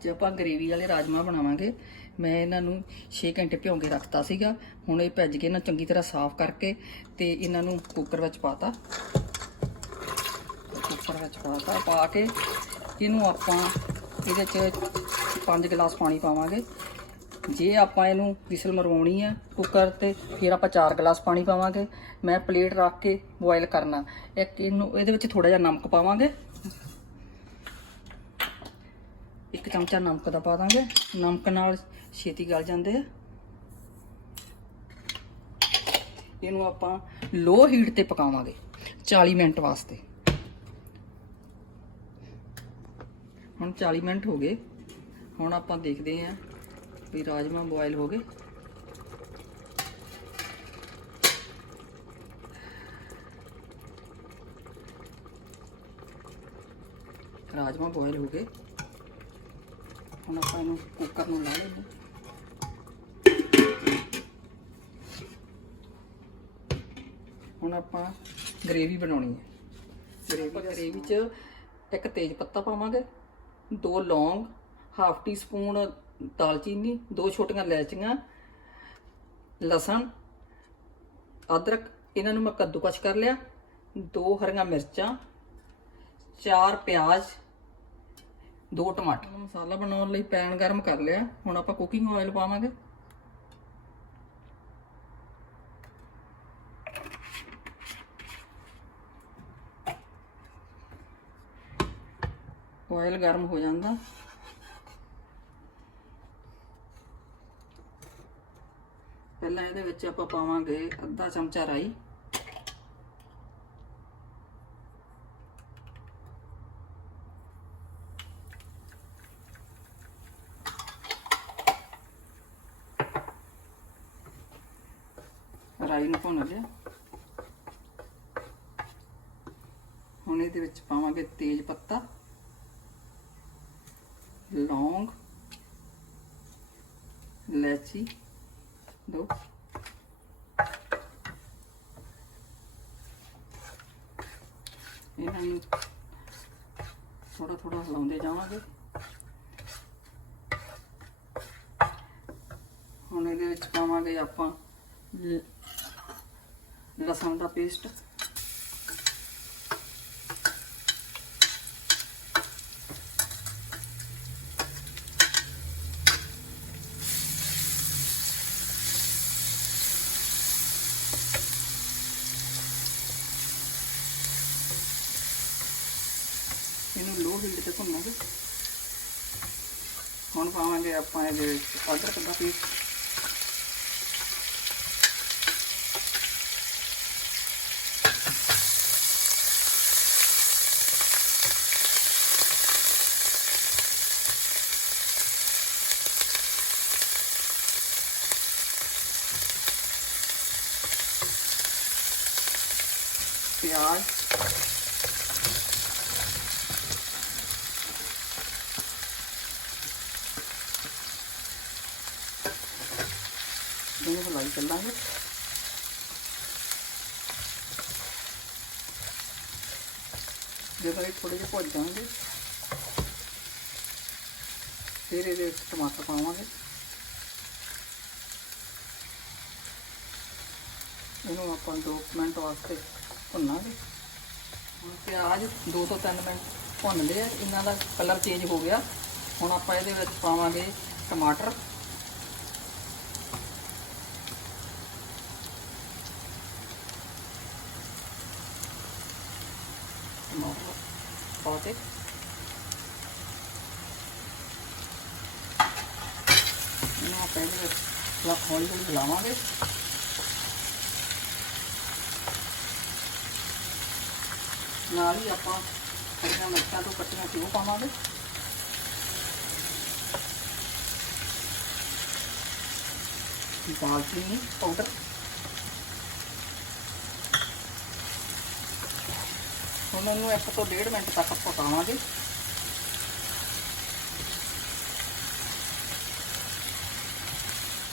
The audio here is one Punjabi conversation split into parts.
ਅੱਜ ਆਪਾਂ ਗਰੇਵੀ ਵਾਲੇ ਰਾਜਮਾ ਬਣਾਵਾਂਗੇ। ਮੈਂ ਇਹਨਾਂ ਨੂੰ 6 ਘੰਟੇ ਭਿਉਂ ਕੇ ਰੱਖਤਾ ਸੀਗਾ। ਹੁਣ ਇਹ ਭੱਜ ਕੇ ਨਾ ਚੰਗੀ ਤਰ੍ਹਾਂ ਸਾਫ਼ ਕਰਕੇ ਤੇ ਇਹਨਾਂ ਨੂੰ ਕੁੱਕਰ ਵਿੱਚ ਪਾਤਾ। ਪਾ ਕੇ ਇਹਨੂੰ ਆਪਾਂ ਇਹਦੇ 'ਚ 5 ਗਲਾਸ ਪਾਣੀ ਪਾਵਾਂਗੇ। ਜੇ ਆਪਾਂ ਇਹਨੂੰ ਵਿਸਲ ਮਰਵਾਉਣੀ ਆ ਕੁੱਕਰ ਤੇ ਫਿਰ ਆਪਾਂ 4 ਗਲਾਸ ਪਾਣੀ ਪਾਵਾਂਗੇ। ਮੈਂ ਪਲੇਟ ਰੱਖ ਕੇ ਬੋਇਲ ਕਰਨਾ। ਇੱਕ ਇਹਨੂੰ ਇਹਦੇ ਵਿੱਚ ਥੋੜਾ ਜਿਹਾ ਨਮਕ ਪਾਵਾਂਗੇ, 1 ਚਮਚਾ ਨਮਕ ਦਾ ਪਾ ਦਾਂਗੇ। ਨਮਕ ਨਾਲ ਛੇਤੀ ਗਲ ਜਾਂਦੇ ਆ। ਇਹਨੂੰ ਆਪਾਂ ਲੋ ਹੀਟ ਤੇ ਪਕਾਵਾਂਗੇ 40 ਮਿੰਟ ਵਾਸਤੇ। ਹੁਣ 40 ਮਿੰਟ ਹੋ ਗਏ। ਹੁਣ ਆਪਾਂ ਦੇਖਦੇ ਆਂ ਵੀ ਰਾਜਮਾ ਬੋਇਲ ਹੋ ਗਏ। ਰਾਜਮਾ ਬੋਇਲ ਹੋ ਗਏ। ਹੁਣ ਆਪਾਂ ਇਹਨੂੰ ਕੁੱਕਰ ਨੂੰ ਲਾ ਲੈਂਦੇ। ਹੁਣ ਆਪਾਂ ਗ੍ਰੇਵੀ ਬਣਾਉਣੀ ਹੈ। ਗ੍ਰੇਵੀ 'ਚ 1 ਤੇਜ਼ ਪੱਤਾ ਪਾਵਾਂਗੇ, 2 ਲੌਂਗ, ਹਾਫ ਟੀ ਸਪੂਨ ਦਾਲਚੀਨੀ, 2 ਛੋਟੀਆਂ ਇਲਾਇਚੀਆਂ, ਲਸਣ, ਅਦਰਕ ਇਹਨਾਂ ਨੂੰ ਮੈਂ ਕੱਦੂਕਸ ਕਰ ਲਿਆ, 2 ਹਰੀਆਂ ਮਿਰਚਾਂ, 4 ਪਿਆਜ਼, 2 ਟਮਾਟਰ। ਮਸਾਲਾ ਬਣਾਉਣ ਲਈ ਪੈਨ ਗਰਮ ਕਰ ਲਿਆ। ਹੁਣ ਆਪਾਂ ਕੁਕਿੰਗ ਆਇਲ ਪਾਵਾਂਗੇ। ਆਇਲ ਗਰਮ ਹੋ ਜਾਂਦਾ। ਪਹਿਲਾਂ ਇਹਦੇ ਵਿੱਚ ਆਪਾਂ ਪਾਵਾਂਗੇ ਅੱਧਾ ਚਮਚਾ ਰਾਈ, ਰਾਈ ਨੂੰ ਭੁੰਨ ਲਿਆ। ਹੁਣ ਇਹਦੇ ਵਿੱਚ ਪਾਵਾਂਗੇ ਤੇਜ਼ ਪੱਤਾ, लौंग, इलायची 2, ਇਹਨਾਂ ਨੂੰ ਥੋੜਾ ਥੋੜਾ ਹਿਲਾਉਂਦੇ ਜਾਵਾਂਗੇ। ਹੁਣ ਇਹਦੇ ਵਿੱਚ ਪਾਵਾਂਗੇ ਆਪਾਂ ਲਸਣ ਦਾ ਪੇਸਟ, ਇਹਨੂੰ ਲੋ ਹੀਟ ਤੇ ਭੁੰਨਾਂਗੇ। ਹੁਣ ਪਾਵਾਂਗੇ ਆਪਾਂ ਇਹਦੇ ਵਿੱਚ ਅਦਰਕ ਦਾ ਪੇਸਟ, प्याज, ਇਹਨੂੰ ਹਲਾਈ ਚੱਲਾਂਗੇ। ਜਦੋਂ ਇਹ ਥੋੜੇ ਜਿਹੇ ਭੁੱਜ ਜਾਣਗੇ ਫਿਰ ਇਹਦੇ ਵਿੱਚ ਟਮਾਟਰ ਪਾਵਾਂਗੇ। ਇਹਨੂੰ ਆਪਾਂ 2 ਮਿੰਟ ਵਾਸਤੇ ਭੁੰਨਾਂਗੇ। ਹੁਣ ਪਿਆਜ਼ 2 ਤੋਂ 3 ਮਿੰਟ ਭੁੰਨ ਲਿਆ, ਇਹਨਾਂ ਦਾ ਕਲਰ ਚੇਂਜ ਹੋ ਗਿਆ। ਹੁਣ ਆਪਾਂ ਇਹਦੇ ਵਿੱਚ ਪਾਵਾਂਗੇ ਟਮਾਟਰ, ਪਾ ਕੇ ਇਹਨੂੰ ਆਪਾਂ ਇਹਦੇ ਵਿੱਚ ਹੌਲੀ ਹੌਲੀ ਮਿਲਾਵਾਂਗੇ। ਨਾਲ ਹੀ ਆਪਾਂ ਹਰੀਆਂ ਮਿਰਚਾਂ ਤੋਂ ਕੱਟੀਆਂ ਸੀ ਉਹ ਪਾਵਾਂਗੇ। दालचीनी पाउडर, हम इन 1 ਤੋਂ 1.5 मिनट तक पकावांगे।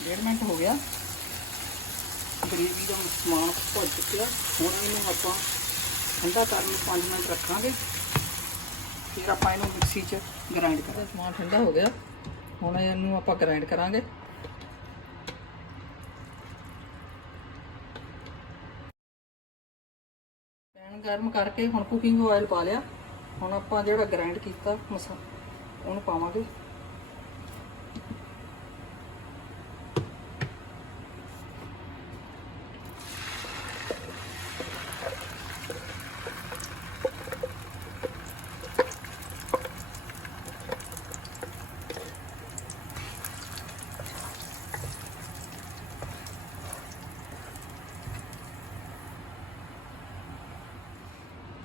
1.5 मिनट हो गया, ग्रेवी का समान भुज चुका। हम इनू आप ठंडा करने 5 मिनट रखांगे, ਫਿਰ ਆਪਾਂ ਇਹਨੂੰ ਮਿਕਸੀ 'ਚ ਗ੍ਰਾਈਂਡ ਕਰਾਂਗੇ। ਸਮਾਨ ਠੰਡਾ ਹੋ ਗਿਆ, ਹੁਣ ਇਹਨੂੰ ਆਪਾਂ ਗ੍ਰਾਈਂਡ ਕਰਾਂਗੇ। ਪੈਨ ਗਰਮ ਕਰਕੇ ਹੁਣ ਕੁਕਿੰਗ ਆਇਲ ਪਾ ਲਿਆ। ਹੁਣ ਆਪਾਂ ਜਿਹੜਾ ਗ੍ਰਾਈਂਡ ਕੀਤਾ ਮਸਾਲਾ ਉਹਨੂੰ ਪਾਵਾਂਗੇ।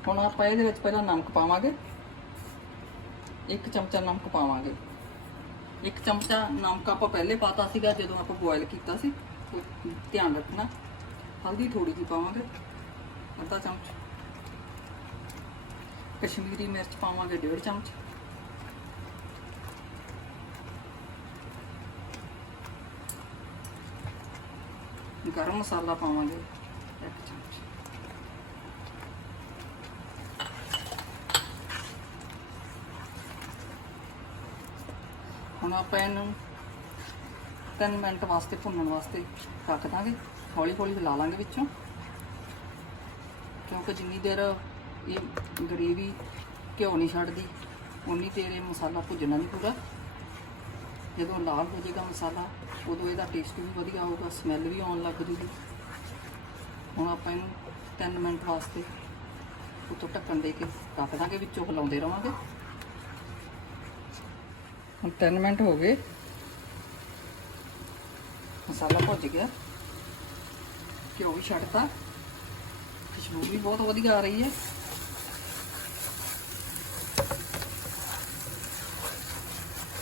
ਹੁਣ ਆਪਾਂ ਇਹਦੇ ਵਿੱਚ ਪਹਿਲਾਂ ਨਮਕ ਪਾਵਾਂਗੇ। 1 ਚਮਚਾ ਨਮਕ ਪਾਵਾਂਗੇ। 1 ਚਮਚਾ ਨਮਕ ਆਪਾਂ ਪਹਿਲੇ ਪਾਤਾ ਸੀਗਾ ਜਦੋਂ ਆਪਾਂ ਬੋਇਲ ਕੀਤਾ ਸੀ, ਧਿਆਨ ਰੱਖਣਾ। ਹਲਦੀ ਥੋੜੀ ਜਿਹੀ ਪਾਵਾਂਗੇ, ਅੱਧਾ ਚਮਚ। ਕਸ਼ਮੀਰੀ ਮਿਰਚ ਪਾਵਾਂਗੇ 1.5 ਚਮਚ। ਗਰਮ ਮਸਾਲਾ ਪਾਵਾਂਗੇ 1 ਚਮਚ। ਹੁਣ ਆਪਾਂ ਇਹਨੂੰ 3 ਮਿੰਟ ਵਾਸਤੇ ਭੁੰਨਣ ਵਾਸਤੇ ਰੱਖ ਦਾਂਗੇ। ਹੌਲੀ ਹੌਲੀ ਹਿਲਾ ਲਾਂਗੇ ਵਿੱਚੋਂ, ਕਿਉਂਕਿ ਜਿੰਨੀ ਦੇਰ ਇਹ ਗਰੇਵੀ ਘਿਓ ਨਹੀਂ ਛੱਡਦੀ ਉਨੀ ਦੇਰ ਇਹ ਮਸਾਲਾ ਭੁੱਜਣਾ ਨਹੀਂ ਪੂਰਾ। ਜਦੋਂ ਲਾਲ ਹੋ ਜਾਏਗਾ ਮਸਾਲਾ ਉਦੋਂ ਇਹਦਾ ਟੇਸਟ ਵੀ ਵਧੀਆ ਆਊਗਾ, ਸਮੈਲ ਵੀ ਆਉਣ ਲੱਗ ਜੂਗੀ। ਹੁਣ ਆਪਾਂ ਇਹਨੂੰ 3 ਮਿੰਟ ਵਾਸਤੇ ਉੱਤੋਂ ਢੱਕਣ ਦੇ ਕੇ ਰੱਖ ਦਾਂਗੇ, ਵਿੱਚੋਂ ਹਿਲਾਉਂਦੇ ਰਹਾਂਗੇ। ਹੁਣ 3 ਮਿੰਟ ਹੋ ਗਏ, ਮਸਾਲਾ ਭੁੱਜ ਗਿਆ, ਘਿਓ ਵੀ ਛੱਡਤਾ, ਖੁਸ਼ਬੂ ਵੀ ਬਹੁਤ ਵਧੀਆ ਆ ਰਹੀ ਹੈ।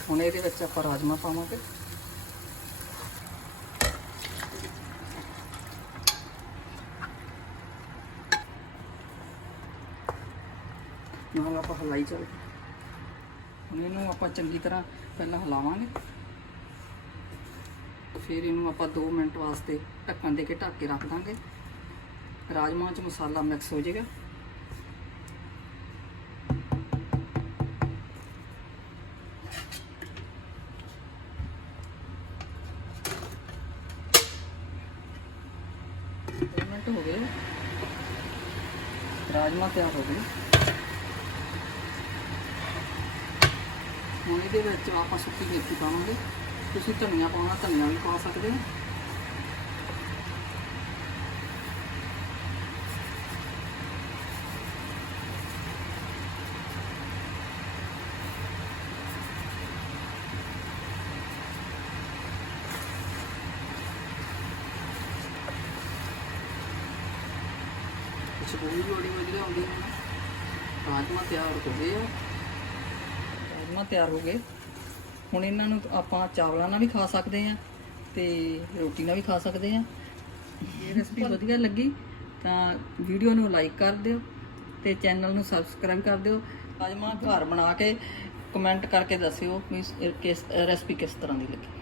ਹੁਣ ਇਹਦੇ ਵਿੱਚ ਆਪਾਂ ਰਾਜਮਾ ਪਾਵਾਂਗੇ। ਨਾਲ ਆਪਾਂ ਹਲਾਈ ਚੱਲ। ਹੁਣ ਇਹਨੂੰ ਆਪਾਂ ਚੰਗੀ ਤਰ੍ਹਾਂ ਪਹਿਲਾਂ ਹਿਲਾਵਾਂਗੇ, ਫਿਰ ਇਹਨੂੰ ਆਪਾਂ 2 ਮਿੰਟ ਵਾਸਤੇ ਢੱਕਣ ਦੇ ਕੇ ਢੱਕ ਕੇ ਰੱਖ ਦਾਂਗੇ। ਰਾਜਮਾ 'ਚ ਮਸਾਲਾ ਮਿਕਸ ਹੋ ਜਾਏਗਾ। ਮਿੰਟ ਹੋ ਗਏ, ਰਾਜਮਾ ਤਿਆਰ ਹੋ ਗਏ। ਹੁਣ ਇਹਦੇ ਵਿੱਚ ਆਪਾਂ ਸੁੱਕੀ ਮੇਥੀ ਪਾਵਾਂਗੇ। ਤੁਸੀਂ ਧਨੀਆ ਪਾਉਣਾ ਧਨੀਆ ਵੀ ਪਾ ਸਕਦੇ ਹੋ। ਖੁਸ਼ਬੂ ਵੀ ਬੜੀ ਵਧੀਆ ਆਉਂਦੀ ਹੈ। ਰਾਜਮਾ ਤਿਆਰ ਹੋ ਗਏ ਆ। ਰਾਜਮਾ ਤਿਆਰ ਹੋ ਗਏ। ਹੁਣ ਇਹਨਾਂ ਨੂੰ ਆਪਾਂ ਚਾਵਲਾਂ ਨਾਲ ਵੀ ਖਾ ਸਕਦੇ ਹਾਂ ਤੇ ਰੋਟੀ ਨਾਲ ਵੀ ਖਾ ਸਕਦੇ ਹਾਂ। ਇਹ ਰੈਸਪੀ ਵਧੀਆ ਲੱਗੀ ਤਾਂ ਵੀਡੀਓ ਨੂੰ ਲਾਈਕ ਕਰ ਦਿਓ ਤੇ ਚੈਨਲ ਨੂੰ ਸਬਸਕ੍ਰਾਈਬ ਕਰ ਦਿਓ। ਰਾਜਮਾ ਘਰ ਬਣਾ ਕੇ ਕਮੈਂਟ ਕਰਕੇ ਦੱਸਿਓ ਵੀ ਕਿਸ ਰੈਸਪੀ ਕਿਸ ਤਰ੍ਹਾਂ ਦੀ ਲੱਗੀ।